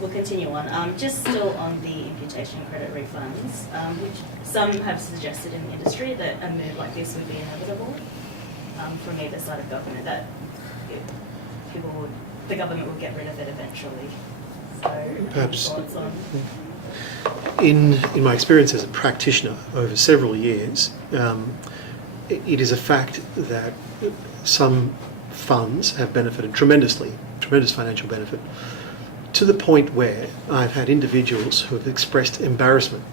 we'll continue on. Just still on the imputation credit refunds, which some have suggested in the industry that a move like this would be inevitable from either side of government, that the government would get rid of it eventually. So, perhaps thoughts on? in my experience as a practitioner over several years, it is a fact that some funds have benefited tremendously, tremendous financial benefit, to the point where I've had individuals who have expressed embarrassment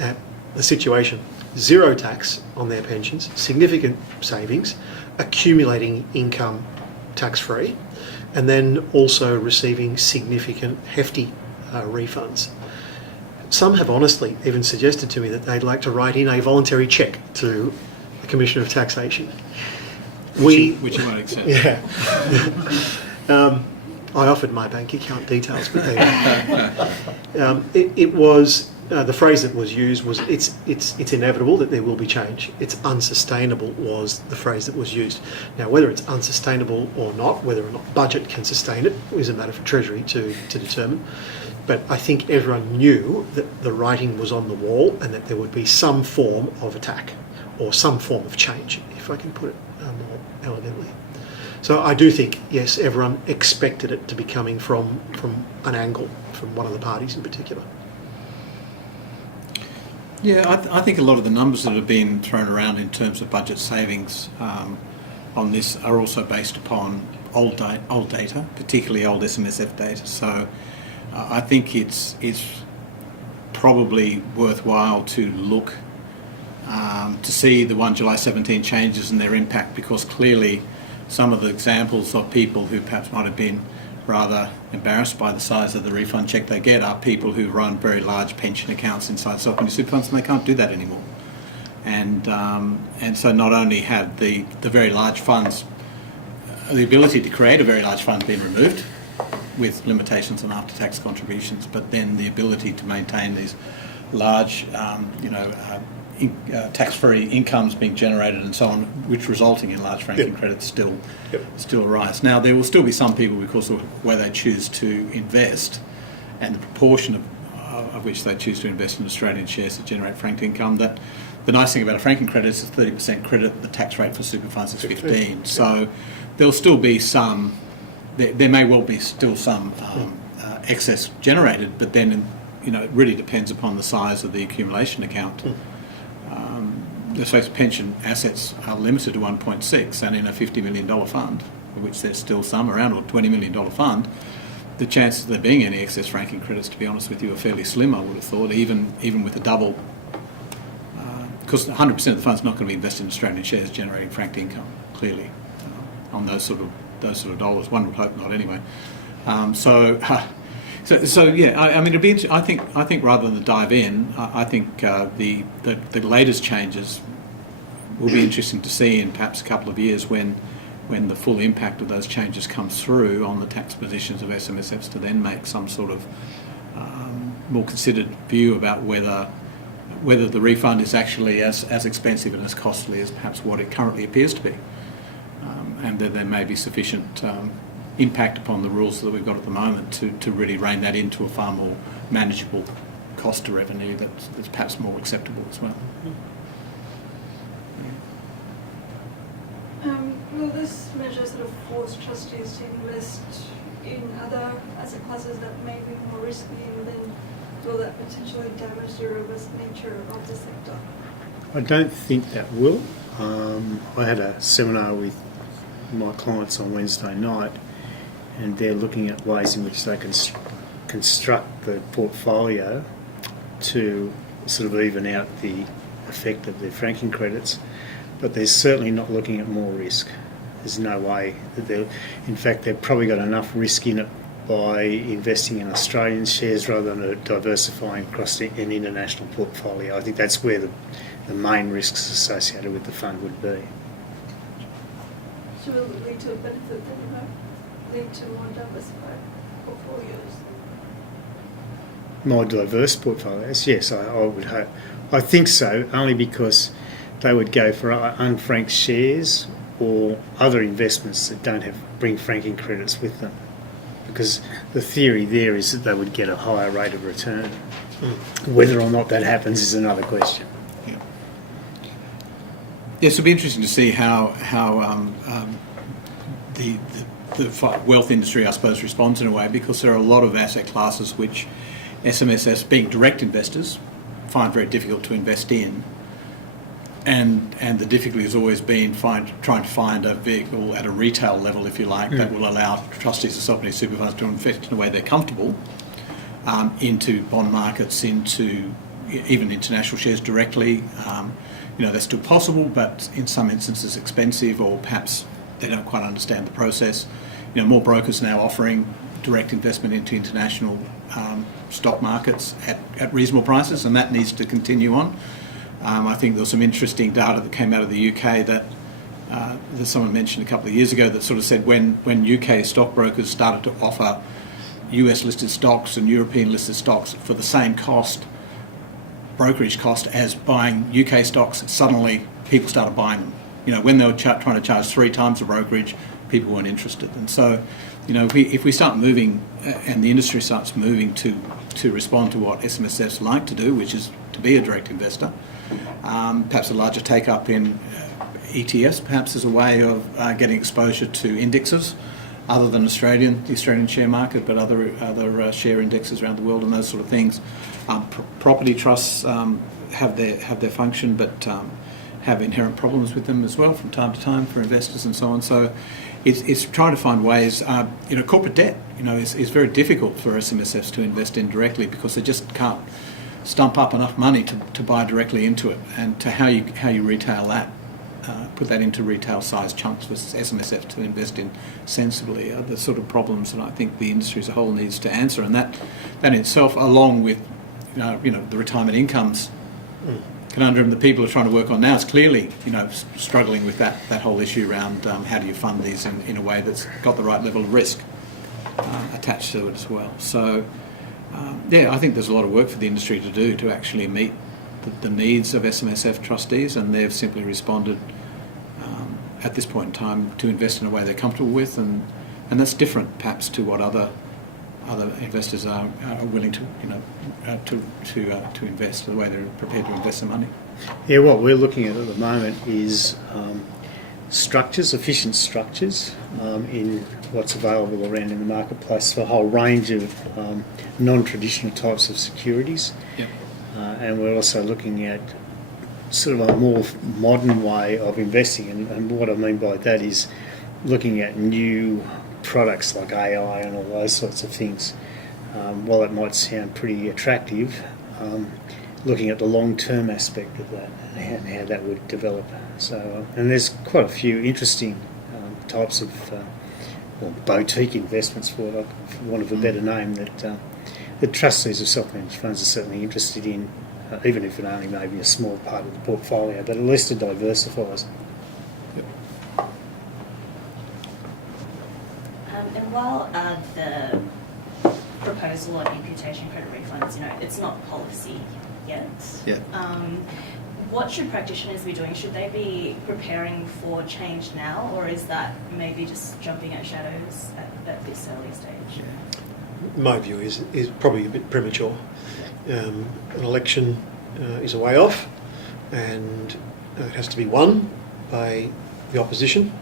at the situation. Zero tax on their pensions, significant savings, accumulating income tax-free, and then also receiving significant, hefty refunds. Some have honestly even suggested to me that they'd like to write in a voluntary cheque to the Commissioner of Taxation. Which you won't accept. Yeah. I offered my bank account details, but it was the phrase that was used was it's inevitable that there will be change. It's unsustainable was the phrase that was used. Now, whether it's unsustainable or not, whether or not budget can sustain it, is a matter for Treasury to determine. But I think everyone knew that the writing was on the wall and that there would be some form of attack or some form of change, if I can put it more elegantly. So I do think, yes, everyone expected it to be coming from an angle, from one of the parties in particular. Yeah, I think a lot of the numbers that have been thrown around in terms of budget savings on this are also based upon old data, particularly old SMSF data. So I think it's probably worthwhile to look to see the 1 July 17 changes and their impact, because clearly some of the examples of people who perhaps might have been rather embarrassed by the size of the refund cheque they get are people who run very large pension accounts inside self-managed super funds, and they can't do that anymore. And so not only have the very large funds, the ability to create a very large fund been removed with limitations on after-tax contributions, but then the ability to maintain these large, tax-free incomes being generated and so on, which resulting in large franking credits still arise. Now, there will still be some people, because of where they choose to invest and the proportion of which they choose to invest in Australian shares that generate franked income, that the nice thing about a franking credit is it's 30% credit, the tax rate for super funds is 15%. So there'll still be some, there may well be still some excess generated, but then it really depends upon the size of the accumulation account. Let's face it, pension assets are limited to 1.6, and in a $50 million fund, of which there's still some around, or $20 million fund, the chances of there being any excess franking credits, to be honest with you, are fairly slim, I would have thought, even with a double, because 100% of the fund's not going to be invested in Australian shares generating franked income, clearly, on those sort of dollars. One would hope not, anyway. So yeah, I mean, it'd be interesting. I think rather than dive in, I think the latest changes will be interesting to see in perhaps a couple of years when the full impact of those changes comes through on the tax positions of SMSFs, to then make some sort of more considered view about whether the refund is actually as expensive and as costly as perhaps what it currently appears to be, and that there may be sufficient impact upon the rules that we've got at the moment to really rein that into a far more manageable cost to revenue that's perhaps more acceptable as well. Will this measure sort of force trustees to invest in other asset classes that may be more risky, and then will that potentially damage the robust nature of the sector? I don't think that will. I had a seminar with my clients on Wednesday night, and they're looking at ways in which they can construct the portfolio to sort of even out the effect of their franking credits, but they're certainly not looking at more risk. There's no way that in fact, they've probably got enough risk in it by investing in Australian shares rather than diversifying across an international portfolio. I think that's where the main risks associated with the fund would be. So will it lead to a benefit then, lead to more diversified portfolios? More diverse portfolios, yes, I would hope. I think so, only because they would go for unfranked shares or other investments that don't bring franking credits with them. because the theory there is that they would get a higher rate of return. Whether or not that happens is another question. Yeah. Yes, it'll be interesting to see how the wealth industry, I suppose, responds in a way, because there are a lot of asset classes which SMSFs, being direct investors, find very difficult to invest in. And the difficulty has always been trying to find a vehicle at a retail level, if you like, that will allow trustees of self-managed super funds to invest in a way they're comfortable into bond markets, into even international shares directly. That's still possible, but in some instances expensive, or perhaps they don't quite understand the process. More brokers now offering direct investment into international stock markets at reasonable prices, and that needs to continue on. I think there was some interesting data that came out of the UK that someone mentioned a couple of years ago that sort of said when UK stockbrokers started to offer US listed stocks and European listed stocks for the same brokerage cost as buying UK stocks, suddenly people started buying them. When they were trying to charge 3 times the brokerage, people weren't interested. And so, if we start moving and the industry starts moving to respond to what SMSFs like to do, which is to be a direct investor, perhaps a larger take-up in ETFs, perhaps as a way of getting exposure to indexes other than the Australian share market, but other share indexes around the world and those sort of things. Property trusts have their function, but have inherent problems with them as well from time to time for investors and so on. So it's trying to find ways. Corporate debt, is very difficult for SMSFs to invest in directly, because they just can't stump up enough money to buy directly into it, and to how you retail that, put that into retail-sized chunks for SMSF to invest in sensibly, are the sort of problems that I think the industry as a whole needs to answer, and that in itself, along with the retirement incomes conundrum that people are trying to work on now, is clearly struggling with that whole issue around how do you fund these in a way that's got the right level of risk attached to it as well. So. I think there's a lot of work for the industry to do to actually meet the needs of SMSF trustees, and they've simply responded at this point in time to invest in a way they're comfortable with, and that's different perhaps to what other investors are willing to invest, the way they're prepared to invest their money. Yeah, what we're looking at the moment is efficient structures in what's available around in the marketplace for a whole range of non-traditional types of securities. Yep. And we're also looking at sort of a more modern way of investing, and what I mean by that is looking at new products like AI and all those sorts of things. While it might sound pretty attractive, looking at the long-term aspect of that and how that would develop. So, and there's quite a few interesting types of boutique investments, for want of a better name, that the trustees of self-managed funds are certainly interested in, even if it only may be a small part of the portfolio, but at least it diversifies. Yep. And while the proposal of imputation credit refunds, it's not policy yet. Yeah. What should practitioners be doing? Should they be preparing for change now, or is that maybe just jumping at shadows at this early stage? My view is probably a bit premature. An election is a way off, and it has to be won by the opposition,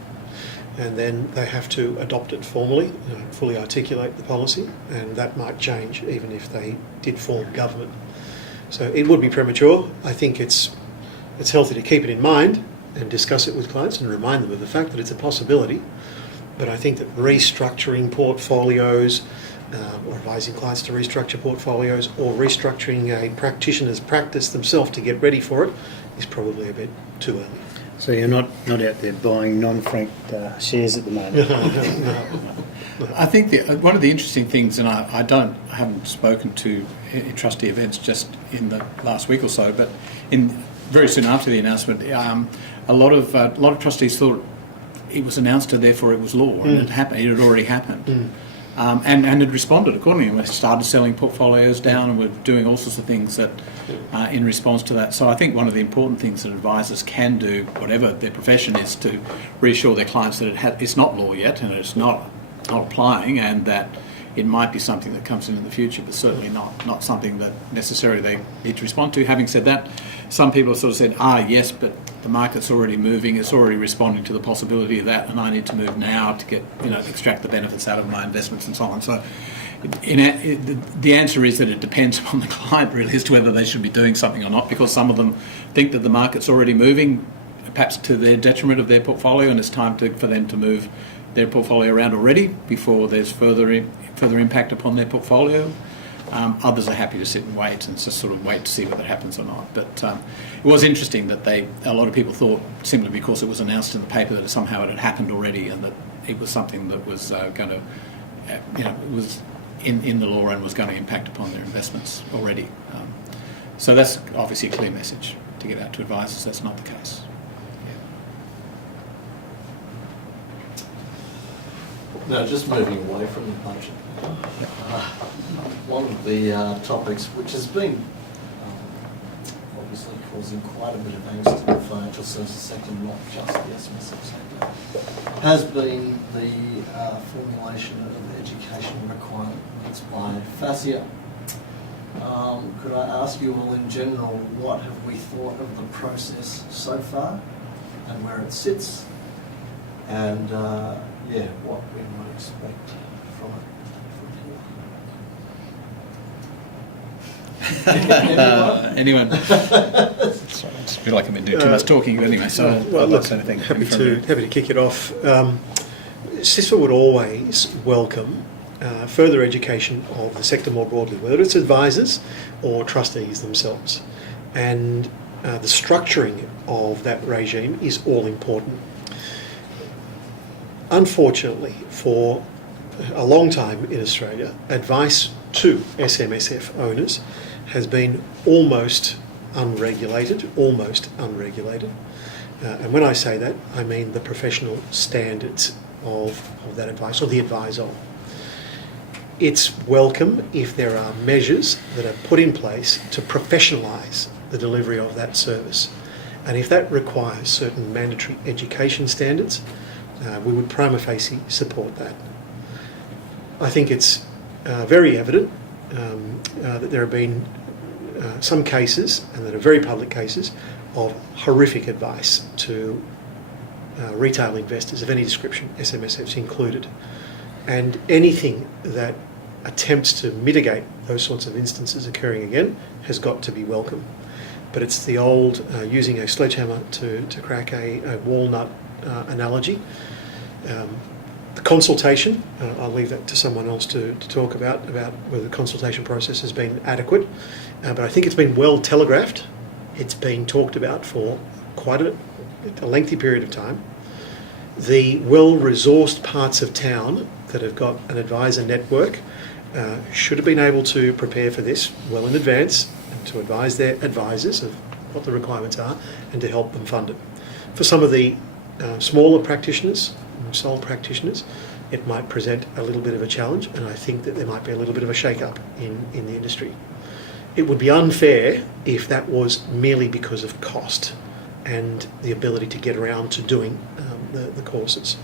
and then they have to adopt it formally, fully articulate the policy, and that might change even if they did form government. So it would be premature. I think it's healthy to keep it in mind and discuss it with clients and remind them of the fact that it's a possibility. But I think that restructuring portfolios, or advising clients to restructure portfolios, or restructuring a practitioner's practice themselves to get ready for it, is probably a bit too early. So you're not out there buying non-franked shares at the moment? No. I think one of the interesting things, and I haven't spoken to trustee events just in the last week or so, but very soon after the announcement, a lot of trustees thought it was announced and therefore it was law, and it happened. It had already happened, and had responded accordingly. We started selling portfolios down, and we're doing all sorts of things that in response to that. So I think one of the important things that advisors can do, whatever their profession is, to reassure their clients that it's not law yet, and it's not applying, and that it might be something that comes in the future, but certainly not something that necessarily they need to respond to. Having said that, some people have sort of said, yes, but the market's already moving, it's already responding to the possibility of that, and I need to move now to get, extract the benefits out of my investments and so on. So the answer is that it depends upon the client really as to whether they should be doing something or not, because some of them think that the market's already moving, perhaps to the detriment of their portfolio, and it's time for them to move their portfolio around already before there's further impact upon their portfolio. Others are happy to sit and wait and just sort of wait to see whether it happens or not. But it was interesting that a lot of people thought, simply because it was announced in the paper, that somehow it had happened already and that it was something that was going to, it was in the law and was going to impact upon their investments already. So that's obviously a clear message to get out to advisors. That's not the case. Now, just moving away from the budget, one of the topics which has been obviously causing quite a bit of angst in the financial services sector, not just the SMSF sector, has been the formulation of education requirements by FASEA. Could I ask you all in general, what have we thought of the process so far and where it sits, and what we might expect from it? Anyone? Sorry, I just feel like I've been doing too much talking, but anyway, so well, look, anything. happy to kick it off. SISFA would always welcome further education of the sector more broadly, whether it's advisors or trustees themselves. And the structuring of that regime is all important. Unfortunately, for a long time in Australia, advice to SMSF owners has been almost unregulated. And when I say that, I mean the professional standards of that advice, or the advisor. It's welcome if there are measures that are put in place to professionalise the delivery of that service. And if that requires certain mandatory education standards, we would prima facie support that. I think it's very evident that there have been some cases, and that are very public cases, of horrific advice to retail investors of any description, SMSFs included. And anything that attempts to mitigate those sorts of instances occurring again has got to be welcome. But it's the old using a sledgehammer to crack a walnut analogy. The consultation, I'll leave that to someone else to talk about whether the consultation process has been adequate, but I think it's been well telegraphed. It's been talked about for quite a lengthy period of time. The well-resourced parts of town that have got an advisor network should have been able to prepare for this well in advance and to advise their advisors of what the requirements are and to help them fund it. For some of the smaller practitioners, sole practitioners, it might present a little bit of a challenge, and I think that there might be a little bit of a shake-up in the industry. It would be unfair if that was merely because of cost and the ability to get around to doing the courses.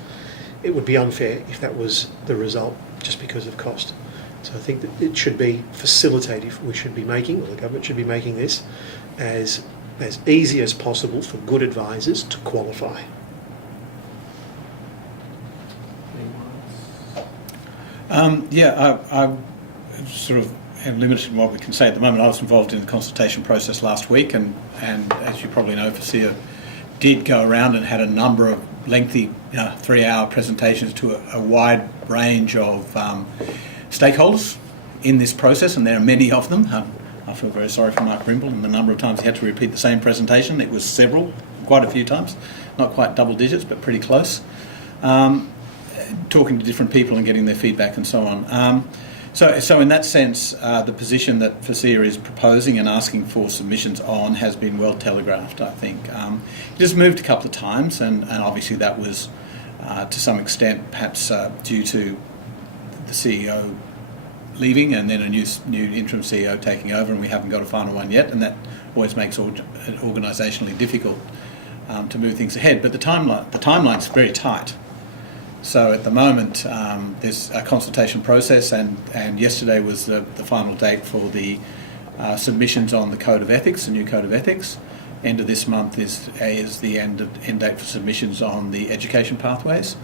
It would be unfair if that was the result just because of cost. So I think that it should be facilitative. We should be making, or the government should be making this as easy as possible for good advisors to qualify. I sort of am limited in what we can say at the moment. I was involved in the consultation process last week, and as you probably know, FASEA did go around and had a number of lengthy 3-hour presentations to a wide range of stakeholders in this process, and there are many of them. I feel very sorry for Mark Brimble and the number of times he had to repeat the same presentation. It was quite a few times, not quite double digits, but pretty close. Talking to different people and getting their feedback and so on. So in that sense, the position that FASEA is proposing and asking for submissions on has been well telegraphed, I think. It has moved a couple of times, and obviously that was to some extent perhaps due to the CEO leaving and then a new interim CEO taking over, and we haven't got a final one yet, and that always makes it organisationally difficult to move things ahead. But the timeline's very tight. So at the moment, there's a consultation process, and yesterday was the final date for the submissions on the Code of Ethics, the new Code of Ethics. End of this month is the end date for submissions on the education pathways.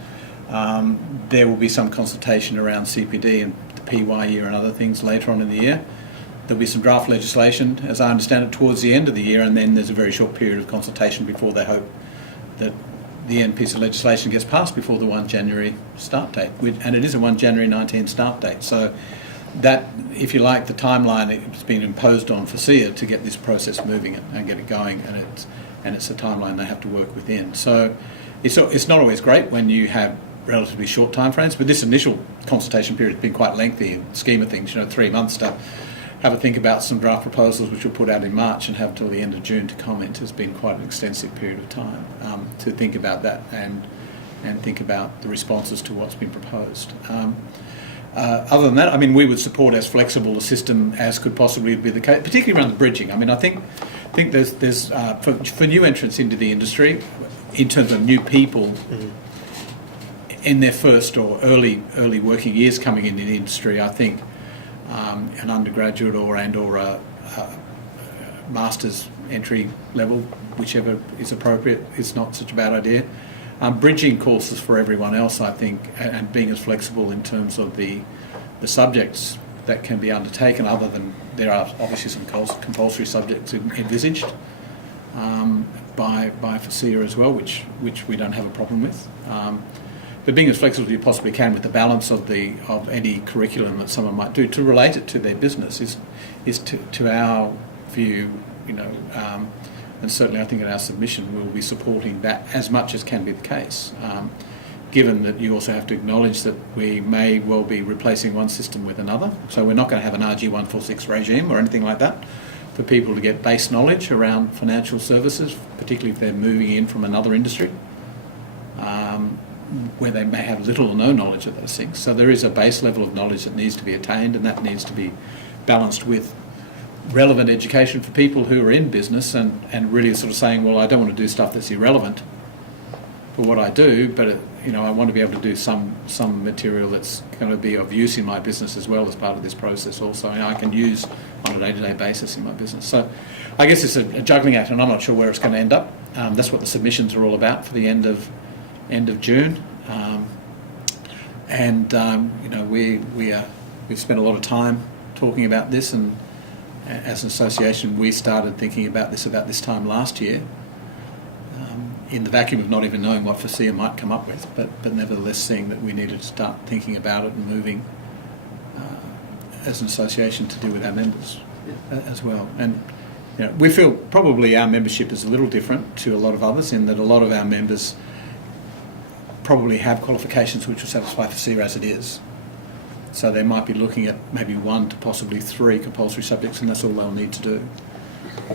There will be some consultation around CPD and the PY year and other things later on in the year. There'll be some draft legislation, as I understand it, towards the end of the year, and then there's a very short period of consultation before they hope that the end piece of legislation gets passed before the 1 January start date. And it is a 1 January 19 start date. So that, if you like, the timeline it's been imposed on FASEA to get this process moving and get it going, and it's a timeline they have to work within. So it's not always great when you have relatively short timeframes, but this initial consultation period has been quite lengthy in the scheme of things, 3 months to have a think about some draft proposals which we'll put out in March and have till the end of June to comment has been quite an extensive period of time to think about that and think about the responses to what's been proposed. Other than that, I mean, we would support as flexible a system as could possibly be the case, particularly around the bridging. I mean, I think there's for new entrants into the industry, in terms of new people in their first or early working years coming into the industry, I think an undergraduate or a master's entry level, whichever is appropriate, is not such a bad idea. Bridging courses for everyone else, I think, and being as flexible in terms of the subjects that can be undertaken, other than there are obviously some compulsory subjects envisaged by FASEA as well, which we don't have a problem with. But being as flexible as you possibly can with the balance of any curriculum that someone might do to relate it to their business is to our view, and certainly I think in our submission we'll be supporting that as much as can be the case, given that you also have to acknowledge that we may well be replacing one system with another. So we're not going to have an RG 146 regime or anything like that for people to get base knowledge around financial services, particularly if they're moving in from another industry, where they may have little or no knowledge of those things. So there is a base level of knowledge that needs to be attained, and that needs to be balanced with relevant education for people who are in business and really sort of saying, well, I don't want to do stuff that's irrelevant for what I do, but I want to be able to do some material that's going to be of use in my business as well as part of this process also, and I can use on a day-to-day basis in my business. So I guess it's a juggling act, and I'm not sure where it's going to end up. That's what the submissions are all about for the end of June, we've spent a lot of time talking about this, and as an association we started thinking about this time last year, in the vacuum of not even knowing what FASEA might come up with, but nevertheless seeing that we needed to start thinking about it and moving as an association to do with our members as well. And we feel probably our membership is a little different to a lot of others in that a lot of our members probably have qualifications which will satisfy FASEA as it is. So they might be looking at maybe 1 to possibly 3 compulsory subjects, and that's all they'll need to do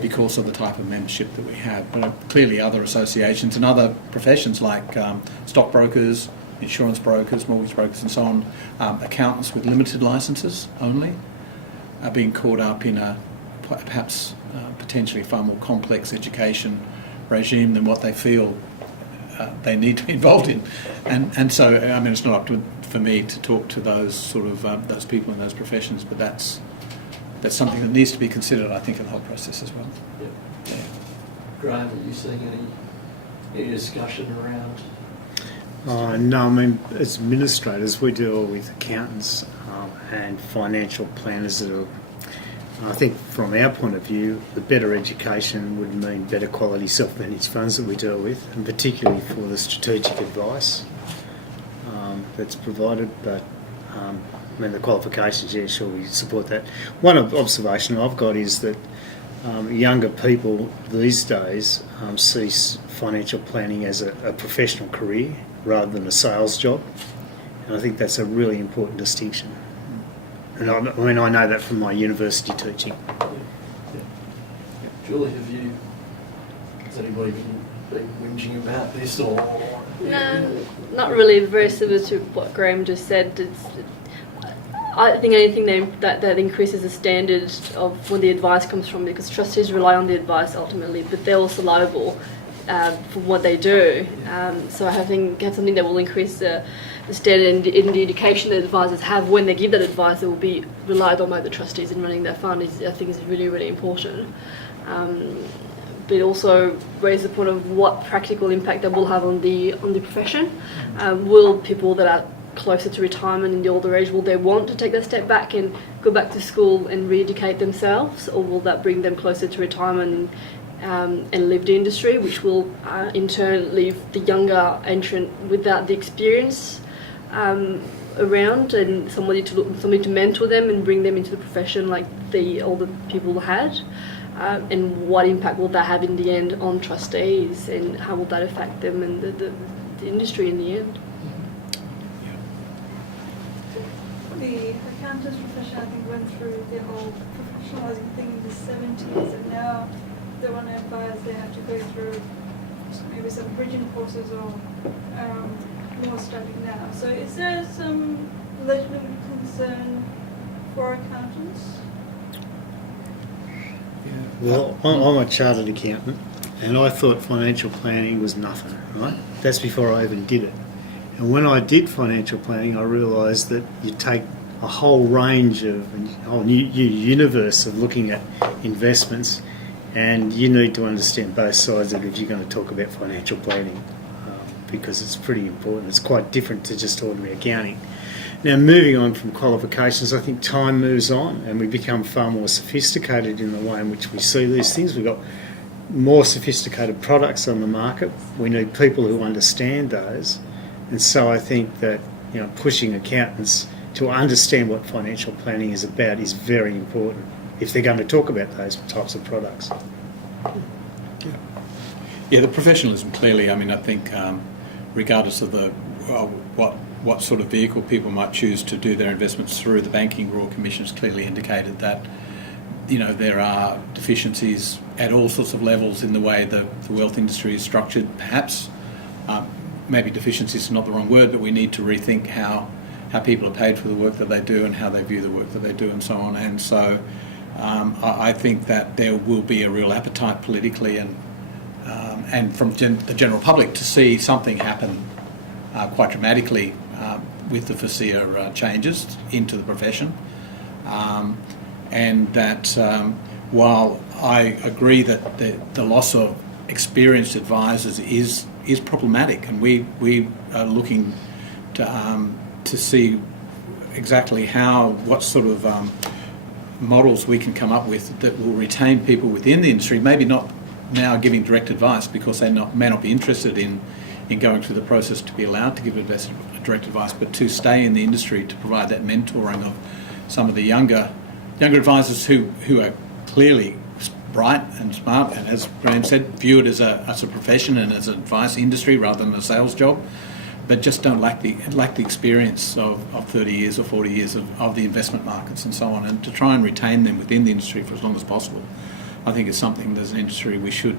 because of the type of membership that we have. But clearly other associations and other professions like stockbrokers, insurance brokers, mortgage brokers and so on, accountants with limited licences only, are being caught up in a perhaps potentially far more complex education regime than what they feel they need to be involved in, and so I mean it's not up for me to talk to those sort of those people in those professions, but that's something that needs to be considered, I think, in the whole process as well. Yep. Yeah. Graham, are you seeing any discussion around? No, I mean, as administrators, we deal with accountants and financial planners that are, I think from our point of view, the better education would mean better quality self-managed funds that we deal with, and particularly for the strategic advice that's provided. But I mean, the qualifications, yeah, sure, we support that. One observation I've got is that younger people these days see financial planning as a professional career rather than a sales job, and I think that's a really important distinction. And I know that from my university teaching. Julie, has anybody been whinging about this or? No, not really. Very similar to what Graham just said. I think anything that increases the standard of when the advice comes from, because trustees rely on the advice ultimately, but they're also liable for what they do. So having something that will increase the the standard in the education that advisors have when they give that advice that will be relied on by the trustees in running their fund I think is really, really important. But it also raised the point of what practical impact that will have on the profession. Will people that are closer to retirement in the older age, will they want to take that step back and go back to school and re-educate themselves, or will that bring them closer to retirement and leave the industry, which will in turn leave the younger entrant without the experience around and somebody to mentor them and bring them into the profession like the older people had? And what impact will that have in the end on trustees, and how will that affect them and the industry in the end? The accountants profession, I think, went through the whole professionalising thing in the 70s, and now they want to advise they have to go through maybe some bridging courses or more study now. So is there some legitimate concern for accountants? Well, I'm a chartered accountant, and I thought financial planning was nothing, right? That's before I even did it. And when I did financial planning, I realised that you take a whole range of, a whole new universe of looking at investments, and you need to understand both sides of it if you're going to talk about financial planning, because it's pretty important. It's quite different to just ordinary accounting. Now, moving on from qualifications, I think time moves on and we become far more sophisticated in the way in which we see these things. We've got more sophisticated products on the market. We need people who understand those. And so I think that, pushing accountants to understand what financial planning is about is very important if they're going to talk about those types of products. Yeah, the professionalism clearly, I think regardless of the what sort of vehicle people might choose to do their investments through, the Banking Royal Commission has clearly indicated that there are deficiencies at all sorts of levels in the way the wealth industry is structured. Perhaps maybe deficiencies is not the wrong word, but we need to rethink how people are paid for the work that they do and how they view the work that they do and so on. And so I think that there will be a real appetite politically and from the general public to see something happen quite dramatically with the FASEA changes into the profession. And that while I agree that the loss of experienced advisors is problematic, and we are looking to see exactly what sort of models we can come up with that will retain people within the industry, maybe not now giving direct advice because they may not be interested in going through the process to be allowed to give direct advice, but to stay in the industry to provide that mentoring of some of the younger advisors who are clearly bright and smart, and as Graham said, view it as a profession and as an advice industry rather than a sales job, but just don't lack the experience of 30 years or 40 years of the investment markets and so on, and to try and retain them within the industry for as long as possible, I think is something as an industry we should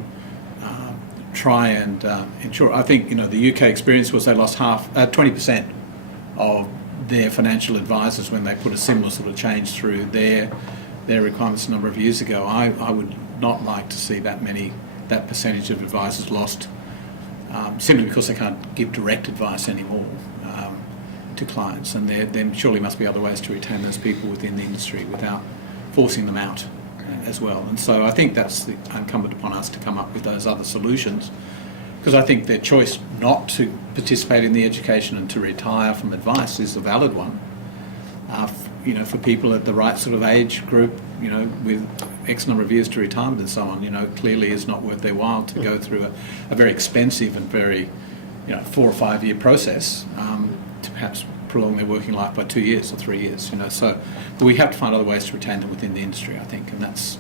try and ensure. I think the UK experience was they lost 20% of their financial advisors when they put a similar sort of change through their requirements a number of years ago. I would not like to see that percentage of advisors lost simply because they can't give direct advice anymore to clients, and there surely must be other ways to retain those people within the industry without forcing them out as well. And so I think that's incumbent upon us to come up with those other solutions, because I think their choice not to participate in the education and to retire from advice is a valid one. For people at the right sort of age group, with X number of years to retirement and so on, clearly is not worth their while to go through a very expensive and very, 4 or 5 year process to perhaps prolong their working life by 2 years or 3 years. So but we have to find other ways to retain them within the industry, I think, and that's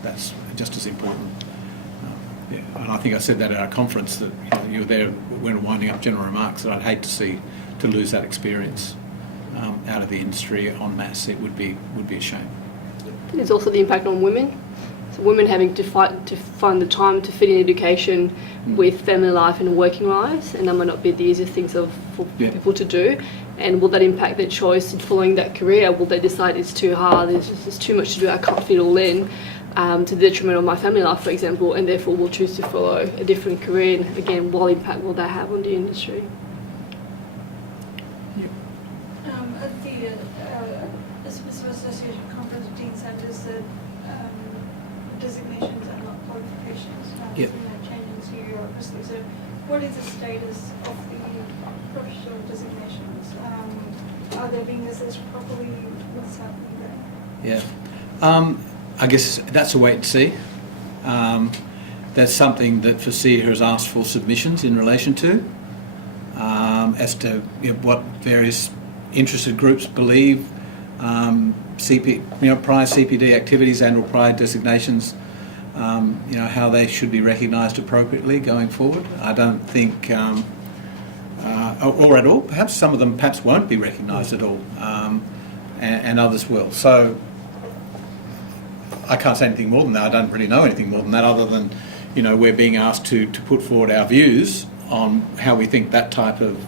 just as important. And I think I said that at our conference that you were there when we were winding up general remarks, that I'd hate to lose that experience out of the industry en masse. It would be a shame. There's also the impact on women. So women having to find the time to fit in education with family life and working lives, and that might not be the easiest things for people to do. And will that impact their choice in following that career? Will they decide it's too hard, there's too much to do, I can't fit all in, to the detriment of my family life, for example, and therefore will choose to follow a different career? And again, what impact will that have on the industry? the SMSF Association Conference of Dean Sanders said designations are not qualifications. Yep. Changing to obviously. So, what is the status of the professional designations? Are they being assessed properly? What's happening there? Yeah. I guess that's a wait and see. That's something that FASEA has asked for submissions in relation to, as to what various interested groups believe prior CPD activities and/or prior designations, how they should be recognised appropriately going forward. I don't think, or at all. Perhaps some of them won't be recognised at all, and others will. So I can't say anything more than that. I don't really know anything more than that, other than we're being asked to put forward our views on how we think that type of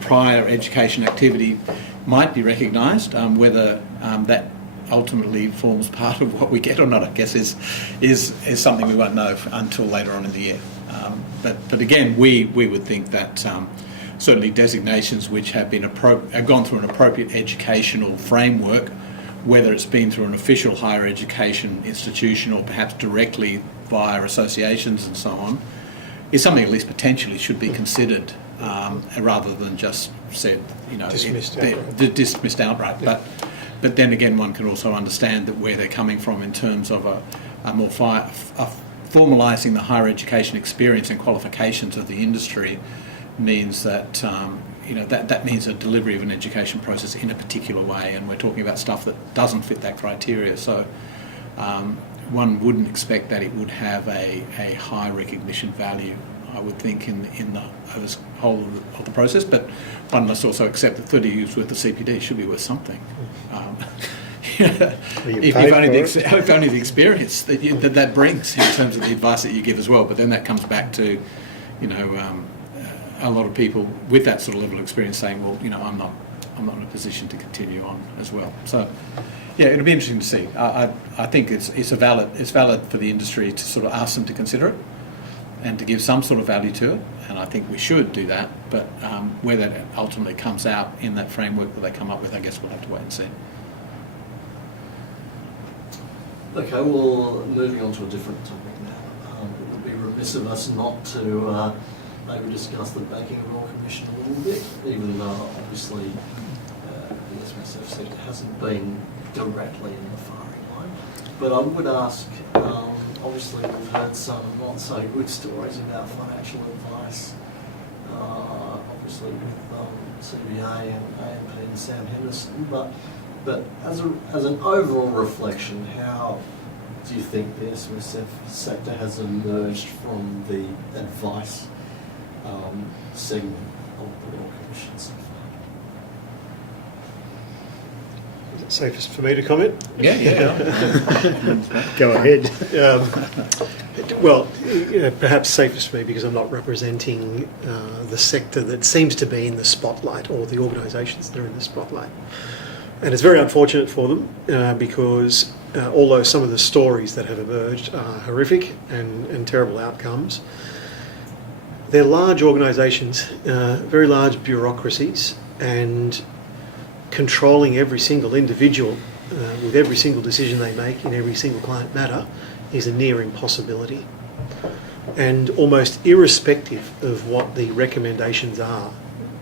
prior education activity might be recognised. Whether that ultimately forms part of what we get or not, I guess, is something we won't know until later on in the year. But again, we would think that certainly designations which have gone through an appropriate educational framework, whether it's been through an official higher education institution or perhaps directly via associations and so on, is something at least potentially should be considered, rather than just said, dismissed outright. Yeah. But then again, one can also understand that where they're coming from in terms of a more formalising the higher education experience and qualifications of the industry means that that means a delivery of an education process in a particular way, and we're talking about stuff that doesn't fit that criteria. So one wouldn't expect that it would have a high recognition value, I would think, in the whole of the process. But one must also accept that 30 years worth of CPD should be worth something. If only the experience that brings in terms of the advice that you give as well. But then that comes back to, a lot of people with that sort of level of experience saying, well, I'm not in a position to continue on as well. So, yeah, it'll be interesting to see. I think it's valid for the industry to sort of ask them to consider it and to give some sort of value to it, and I think we should do that. But where that ultimately comes out in that framework that they come up with, I guess we'll have to wait and see. Okay, well, moving on to a different topic now. It would be remiss of us not to maybe discuss the Banking Royal Commission a little bit, even though obviously the SMSF sector hasn't been directly in the firing line. But I would ask, obviously we've heard some not so good stories about financial advice, obviously with CBA and AMP and Sam Henderson, but as an overall reflection, how do you think the SMSF sector has emerged from the advice segment of the Royal Commission so far? Is it safest for me to comment? Yeah. Go ahead. Well, perhaps safest for me because I'm not representing the sector that seems to be in the spotlight, or the organisations that are in the spotlight. And it's very unfortunate for them because although some of the stories that have emerged are horrific and terrible outcomes, they're large organisations, very large bureaucracies, and controlling every single individual with every single decision they make in every single client matter is a near impossibility. And almost irrespective of what the recommendations are,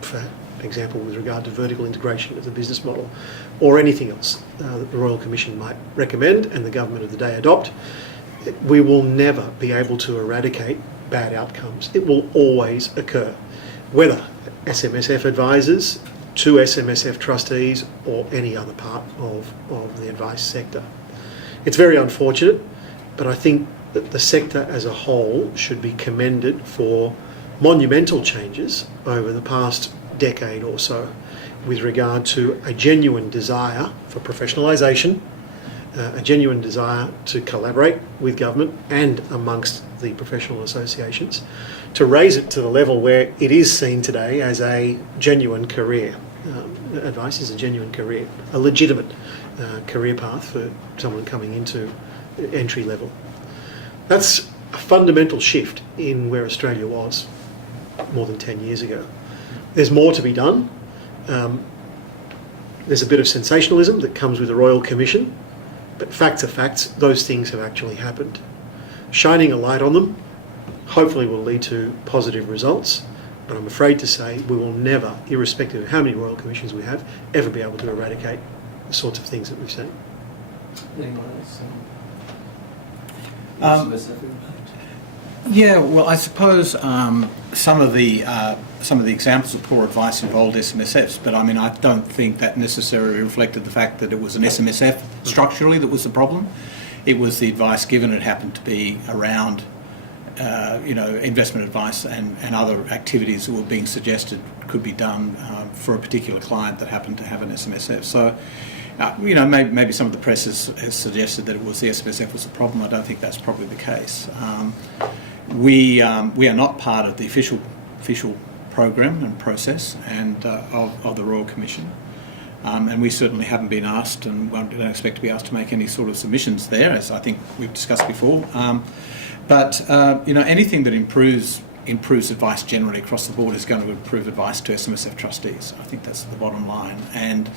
for example with regard to vertical integration of the business model or anything else that the Royal Commission might recommend and the government of the day adopt, we will never be able to eradicate bad outcomes. It will always occur, whether SMSF advisors, to SMSF trustees, or any other part of the advice sector. It's very unfortunate, but I think that the sector as a whole should be commended for monumental changes over the past decade or so with regard to a genuine desire for professionalisation, a genuine desire to collaborate with government and amongst the professional associations to raise it to the level where it is seen today as a genuine career. Advice is a genuine career, a legitimate career path for someone coming into entry level. That's a fundamental shift in where Australia was more than 10 years ago. There's more to be done. There's a bit of sensationalism that comes with the Royal Commission, but facts are facts. Those things have actually happened. Shining a light on them hopefully will lead to positive results, but I'm afraid to say we will never, irrespective of how many Royal Commissions we have, ever be able to eradicate the sorts of things that we've seen. Anyone else? SMSF impact? Yeah, well, I suppose some of the examples of poor advice involved SMSFs, but I mean, I don't think that necessarily reflected the fact that it was an SMSF structurally that was the problem. It was the advice given. It happened to be around, investment advice and other activities that were being suggested could be done for a particular client that happened to have an SMSF. So, maybe some of the press has suggested that it was the SMSF was the problem. I don't think that's probably the case. We are not part of the official program and process and of the Royal Commission, and we certainly haven't been asked, and don't expect to be asked to make any sort of submissions there, as I think we've discussed before. But anything that improves advice generally across the board is going to improve advice to SMSF trustees. I think that's the bottom line. And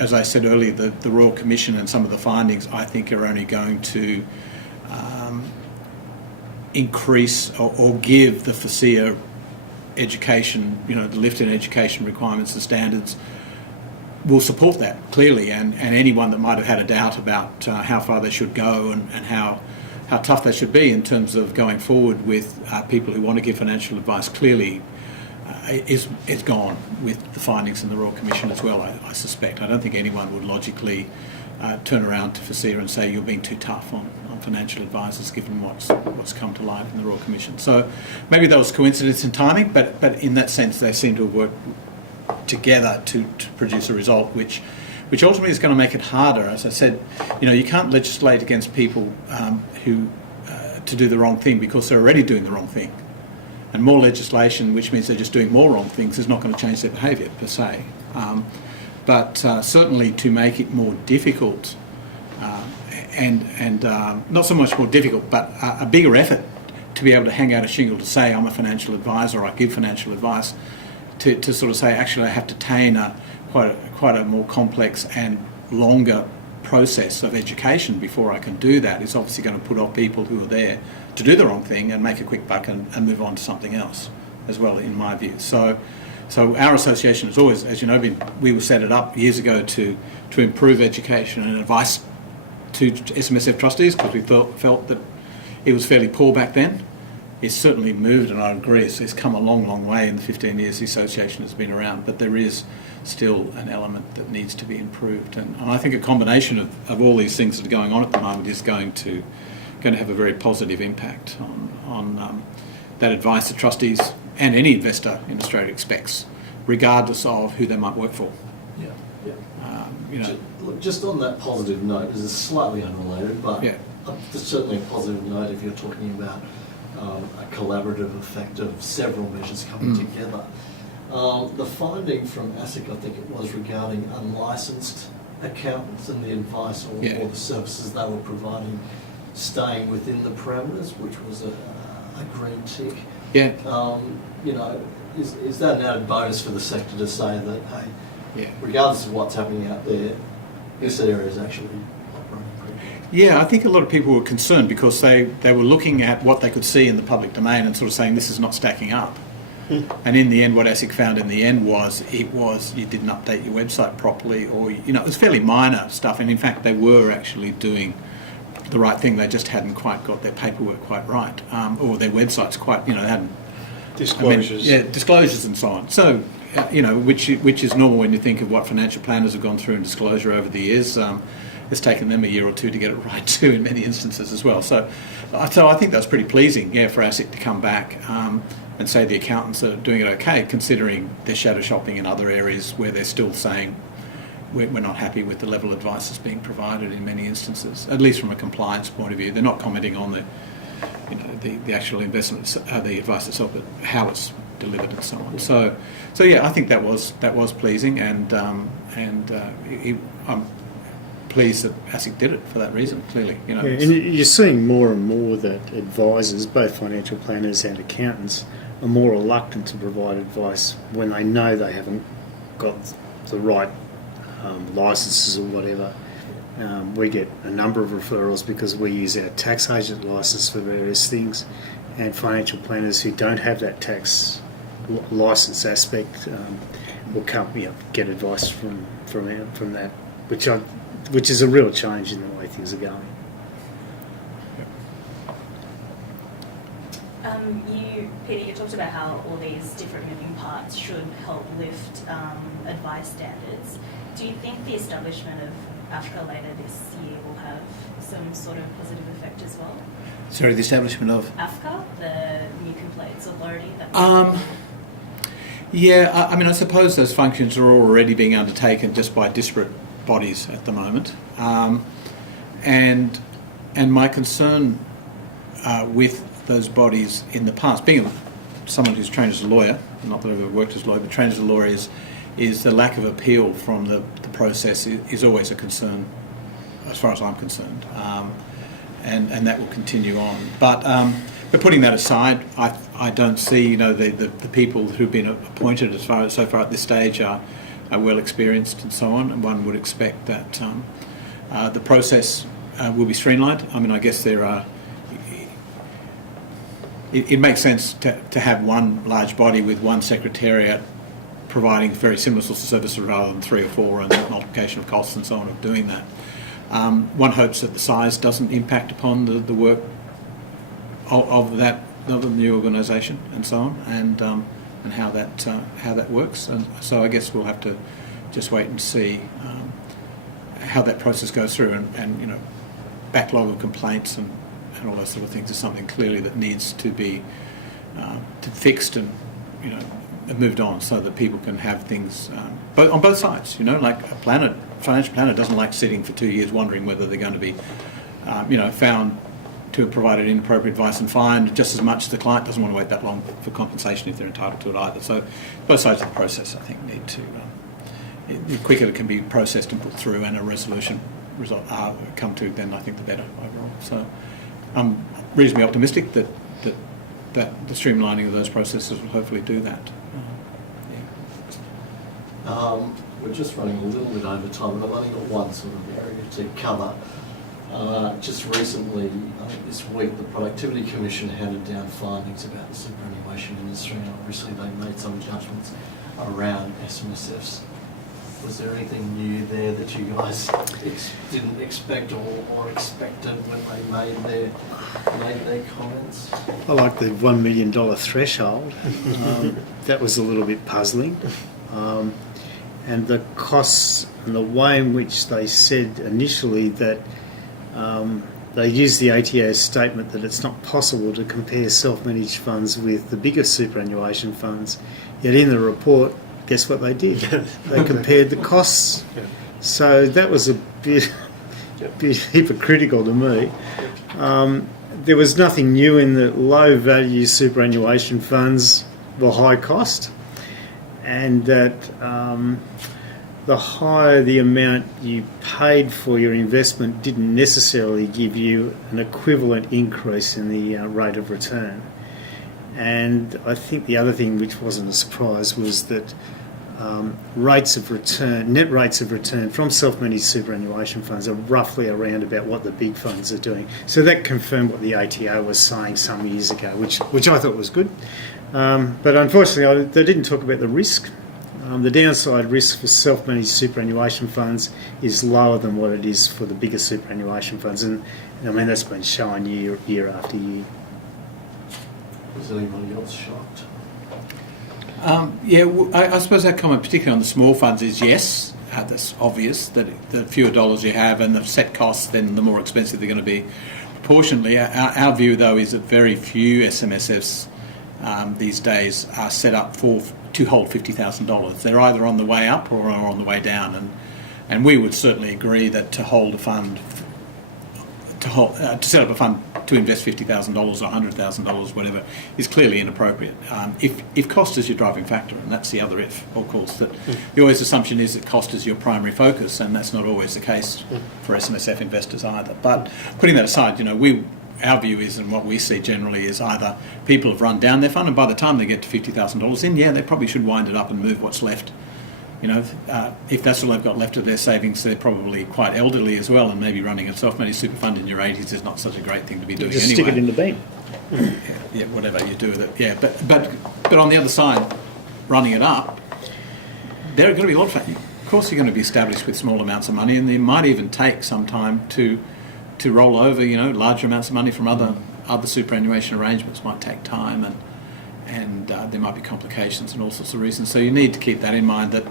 as I said earlier, the Royal Commission and some of the findings, I think, are only going to increase or give the FASEA education, the lift in education requirements, the standards, will support that clearly. And anyone that might have had a doubt about how far they should go and how tough they should be in terms of going forward with people who want to give financial advice, clearly is gone with the findings in the Royal Commission as well, I suspect. I don't think anyone would logically turn around to FASEA and say you're being too tough on financial advisors given what's come to light in the Royal Commission. So maybe that was coincidence in timing, but in that sense they seem to have worked together to produce a result which ultimately is going to make it harder. As I said, you can't legislate against people who to do the wrong thing because they're already doing the wrong thing. And more legislation, which means they're just doing more wrong things, is not going to change their behaviour per se. But certainly to make it more difficult, and not so much more difficult, but a bigger effort to be able to hang out a shingle to say I'm a financial advisor, or I give financial advice, to sort of say actually I have to attain quite a more complex and longer process of education before I can do that, is obviously going to put off people who are there to do the wrong thing and make a quick buck and move on to something else as well, in my view. So our association has always, as you know, we set it up years ago to improve education and advice to SMSF trustees because we felt that it was fairly poor back then. It's certainly moved, and I agree, it's come a long, long way in the 15 years the association has been around, but there is still an element that needs to be improved. And I think a combination of all these things that are going on at the moment is going to have a very positive impact on that advice that trustees and any investor in Australia expects, regardless of who they might work for. Look, just on that positive note, this is slightly unrelated, but yeah. There's certainly a positive note if you're talking about a collaborative effect of several measures coming together. The finding from ASIC, I think it was, regarding unlicensed accountants and the advice or the services they were providing staying within the parameters, which was a green tick. Yeah. Is that an added bonus for the sector to say that, hey, regardless of what's happening out there, this area is actually operating pretty well? Yeah, I think a lot of people were concerned because they were looking at what they could see in the public domain and sort of saying this is not stacking up. And in the end, what ASIC found in the end was you didn't update your website properly, or it was fairly minor stuff. And in fact, they were actually doing the right thing. They just hadn't quite got their paperwork quite right, or their websites quite, they hadn't. Disclosures. Disclosures and so on. So, which is normal when you think of what financial planners have gone through in disclosure over the years. It's taken them a year or two to get it right too in many instances as well. So I think that's pretty pleasing, for ASIC to come back and say the accountants are doing it okay, considering they're shadow shopping in other areas where they're still saying we're not happy with the level of advice that's being provided in many instances, at least from a compliance point of view. They're not commenting on the actual investments, the advice itself, but how it's delivered and so on. So I think that was pleasing, and I'm pleased that ASIC did it for that reason. Clearly, and you're seeing more and more that advisors, both financial planners and accountants, are more reluctant to provide advice when they know they haven't got the right licenses or whatever. We get a number of referrals because we use our tax agent license for various things, and financial planners who don't have that tax license aspect will come, get advice from that, which is a real change in the way things are going. Peter, you talked about how all these different moving parts should help lift advice standards. Do you think the establishment of AFCA later this year will have some sort of positive effect as well? Sorry, the establishment of? AFCA, the new complaints authority? Yeah, I mean, I suppose those functions are already being undertaken just by disparate bodies at the moment. And my concern with those bodies in the past, being someone who's trained as a lawyer, not that I've ever worked as a lawyer, but trained as a lawyer, is the lack of appeal from the process is always a concern as far as I'm concerned. And that will continue on. But putting that aside, I don't see, the people who've been appointed so far at this stage are well experienced and so on, and one would expect that the process will be streamlined. I mean, I guess there are. It makes sense to have one large body with one secretariat providing very similar sorts of services rather than 3 or 4 and the multiplication of costs and so on of doing that. One hopes that the size doesn't impact upon the work of the new organisation and so on, and how that works. And so I guess we'll have to just wait and see how that process goes through, and backlog of complaints and all those sort of things is something clearly that needs to be fixed and moved on, so that people can have things on both sides. Like financial planner doesn't like sitting for 2 years wondering whether they're going to be found to have provided inappropriate advice and fined just as much as the client doesn't want to wait that long for compensation if they're entitled to it either. So both sides of the process, I think, need to the quicker it can be processed and put through and a resolution come to, then I think the better overall. So I'm reasonably optimistic that the streamlining of those processes will hopefully do that. We're just running a little bit over time, but I've only got one sort of area to cover. Just recently, I think this week, the Productivity Commission handed down findings about the superannuation industry, and obviously they made some judgments around SMSFs. Was there anything new there that you guys didn't expect or expected when they made their comments? I like the $1 million threshold. That was a little bit puzzling. And the costs and the way in which they said initially that they used the ATO's statement that it's not possible to compare self-managed funds with the bigger superannuation funds. Yet in the report, guess what they did? They compared the costs. So that was a bit hypocritical to me. There was nothing new in that low-value superannuation funds were high cost, and that the higher the amount you paid for your investment didn't necessarily give you an equivalent increase in the rate of return. And I think the other thing which wasn't a surprise was that net rates of return from self-managed superannuation funds are roughly around about what the big funds are doing. So that confirmed what the ATO was saying some years ago, which I thought was good. But unfortunately, they didn't talk about the risk. The downside risk for self-managed superannuation funds is lower than what it is for the bigger superannuation funds, and I mean that's been shown year after year. Was anybody else shocked? I suppose that comment, particularly on the small funds, is yes. That's obvious that the fewer dollars you have and the set costs, then the more expensive they're going to be proportionally. Our view, though, is that very few SMSFs these days are set up to hold $50,000. They're either on the way up or on the way down, and we would certainly agree that to hold a fund, to set up a fund to invest $50,000 or $100,000, whatever, is clearly inappropriate. If cost is your driving factor, and that's the other if, of course, that the always assumption is that cost is your primary focus, and that's not always the case for SMSF investors either. But putting that aside, our view is, and what we see generally, is either people have run down their fund, and by the time they get to $50,000 in, they probably should wind it up and move what's left if that's all they've got left of their savings, they're probably quite elderly as well, and maybe running a self-managed super fund in your 80s is not such a great thing to be doing Just anyway. stick it in the bank. Yeah, whatever you do with it. Yeah, but on the other side, running it up, there are going to be a lot of course, you're going to be established with small amounts of money, and they might even take some time to roll over. Larger amounts of money from other superannuation arrangements might take time, and there might be complications and all sorts of reasons. So you need to keep that in mind. That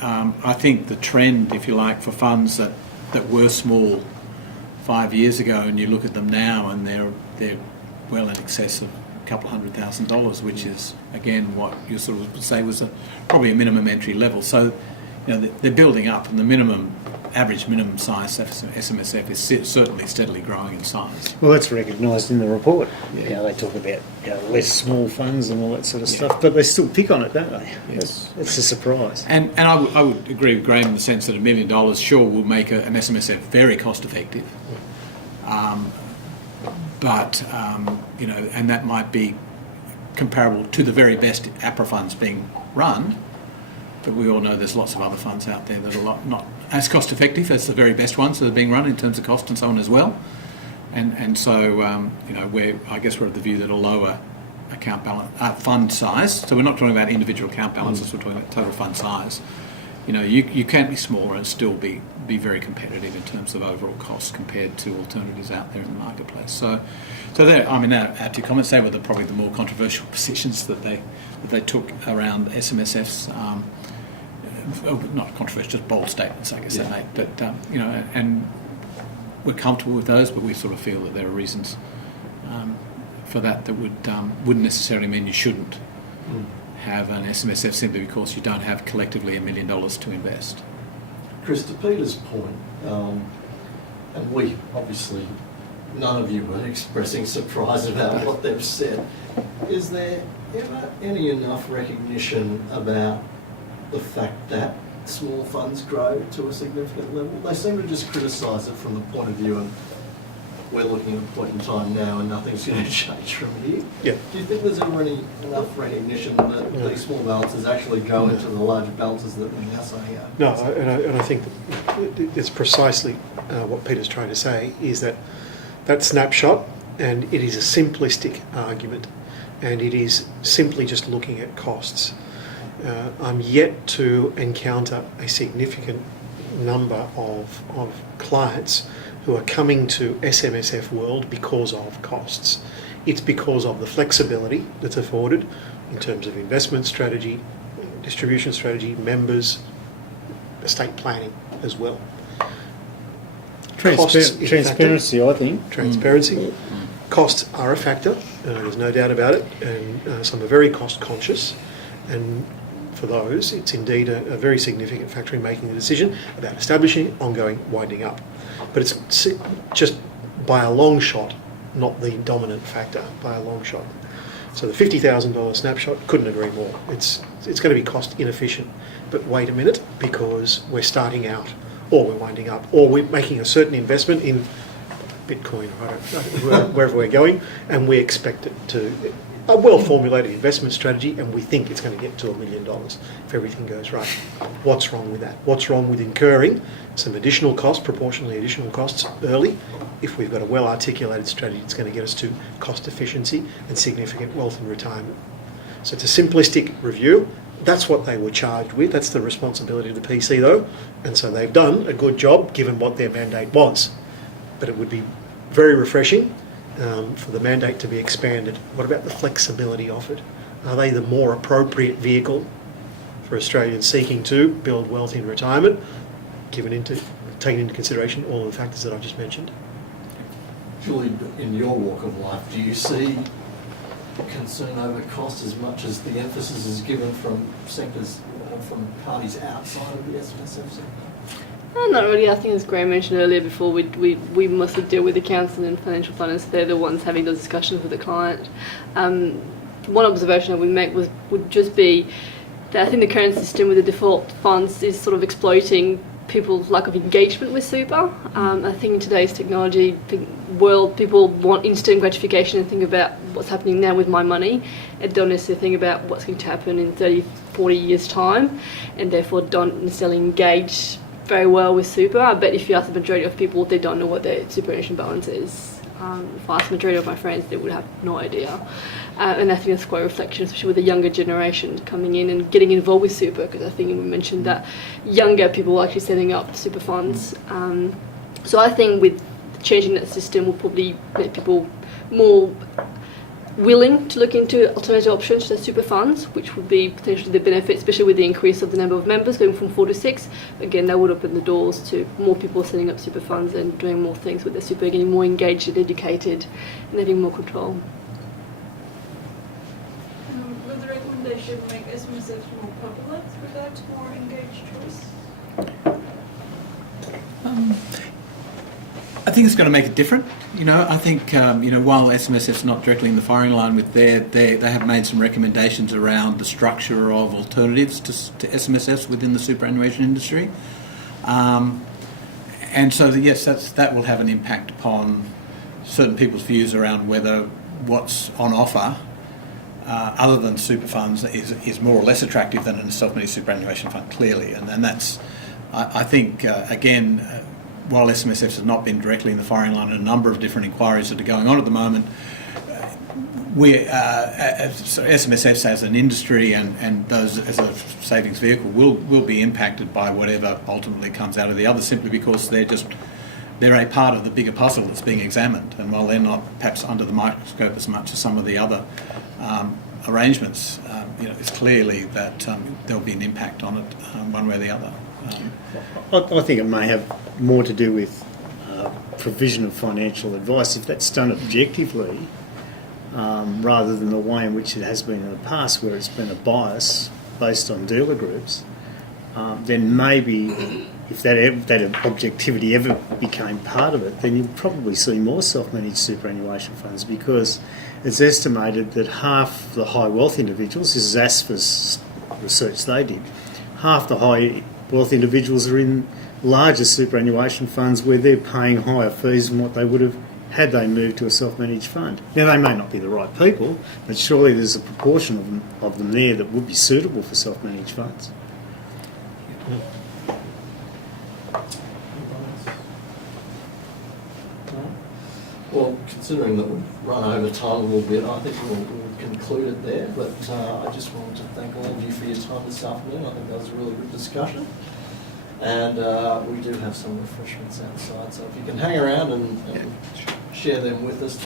I think the trend, if you like, for funds that were small 5 years ago, and you look at them now, and they're well in excess of a couple of $100,000, which is again what you sort of would say was probably a minimum entry level. So they're building up, and the average minimum size SMSF is certainly steadily growing in size. Well, that's recognised in the report. Yeah. They talk about less small funds and all that sort of stuff, but they still pick on it, don't they? Yes. It's a surprise. And I would agree with Graham in the sense that $1 million sure will make an SMSF very cost effective. And that might be comparable to the very best APRA funds being run. But we all know there's lots of other funds out there that are not as cost effective as the very best ones that are being run in terms of cost and so on as well. And so we're of the view that a lower account balance fund size. So we're not talking about individual account balances. We're talking about total fund size. You can be smaller and still be very competitive in terms of overall costs compared to alternatives out there in the marketplace. So there. Our two comments. They were probably the more controversial positions that they took around SMSFs. Not controversial, just bold statements, I guess they make. But and we're comfortable with those, but we sort of feel that there are reasons for that wouldn't necessarily mean you shouldn't have an SMSF simply because you don't have collectively $1 million to invest. Chris, to Peter's point, and we obviously, none of you were expressing surprise about what they've said. Is there ever any enough recognition about the fact that small funds grow to a significant level? They seem to just criticise it from the point of view of we're looking at a point in time now and nothing's going to change from here. Yeah. Do you think there's ever enough recognition that these small balances actually go into the larger balances that they're now saying are? No, and I think it's precisely what Peter's trying to say is that snapshot, and it is a simplistic argument, and it is simply just looking at costs. I'm yet to encounter a significant number of clients who are coming to SMSF world because of costs. It's because of the flexibility that's afforded in terms of investment strategy, distribution strategy, members, estate planning as well. Transparency, I think. Transparency. Costs are a factor, there's no doubt about it, and some are very cost conscious, and for those it's indeed a very significant factor in making a decision about establishing, ongoing, winding up. But it's just by a long shot not the dominant factor, by a long shot. So the $50,000 snapshot, couldn't agree more. It's going to be cost inefficient. But wait a minute, because we're starting out, or we're winding up, or we're making a certain investment in Bitcoin, or wherever we're going, and we expect it to, a well-formulated investment strategy, and we think it's going to get to $1 million if everything goes right. What's wrong with that? What's wrong with incurring some additional costs, proportionally additional costs early, if we've got a well-articulated strategy that's going to get us to cost efficiency and significant wealth in retirement? So it's a simplistic review. That's what they were charged with. That's the responsibility of the PC, though, and so they've done a good job given what their mandate was. But it would be very refreshing for the mandate to be expanded. What about the flexibility offered? Are they the more appropriate vehicle for Australians seeking to build wealth in retirement, taking into consideration all of the factors that I've just mentioned? Julie, in your walk of life, do you see concern over cost as much as the emphasis is given from sectors or from parties outside of the SMSF sector? Not really. I think, as Graham mentioned earlier before, we mostly deal with accountants and financial planners. They're the ones having those discussions with the client. One observation that we make would just be that I think the current system with the default funds is sort of exploiting people's lack of engagement with super. I think in today's technology world, people want instant gratification and think about what's happening now with my money, and don't necessarily think about what's going to happen in 30, 40 years' time, and therefore don't necessarily engage very well with super. I bet if you ask the majority of people, they don't know what their superannuation balance is. The vast majority of my friends, they would have no idea. And I think that's quite a reflection, especially with the younger generation coming in and getting involved with super, because I think we mentioned that younger people are actually setting up super funds. So I think with changing that system will probably make people more willing to look into alternative options to super funds, which would be potentially the benefit, especially with the increase of the number of members going from 4 to 6. Again, that would open the doors to more people setting up super funds and doing more things with their super, getting more engaged and educated and having more control. With the recommendation, make SMSFs more popular with regard to more engaged choice. I think it's going to make it different. I think while SMSF's not directly in the firing line with they have made some recommendations around the structure of alternatives to SMSFs within the superannuation industry, and so yes, that will have an impact upon certain people's views around whether what's on offer, other than super funds, is more or less attractive than a self-managed superannuation fund. Clearly, and that's I think again. While SMSFs have not been directly in the firing line, and a number of different inquiries that are going on at the moment, SMSFs as an industry and those as a savings vehicle will be impacted by whatever ultimately comes out of the other, simply because they're a part of the bigger puzzle that's being examined. And while they're not perhaps under the microscope as much as some of the other arrangements, it's clearly that there'll be an impact on it one way or the other. I think it may have more to do with provision of financial advice. If that's done objectively, rather than the way in which it has been in the past, where it's been a bias based on dealer groups, then maybe if that objectivity ever became part of it, then you'd probably see more self-managed superannuation funds, because it's estimated that half the high wealth individuals, this is ASFA's research they did, half the high wealth individuals are in larger superannuation funds where they're paying higher fees than what they would have had they moved to a self-managed fund. Now, they may not be the right people, but surely there's a proportion of them there that would be suitable for self-managed funds. Well, considering that we've run over time a little bit, I think we'll conclude it there. But I just wanted to thank all of you for your time this afternoon. I think that was a really good discussion. And we do have some refreshments outside, so if you can hang around and share them with us.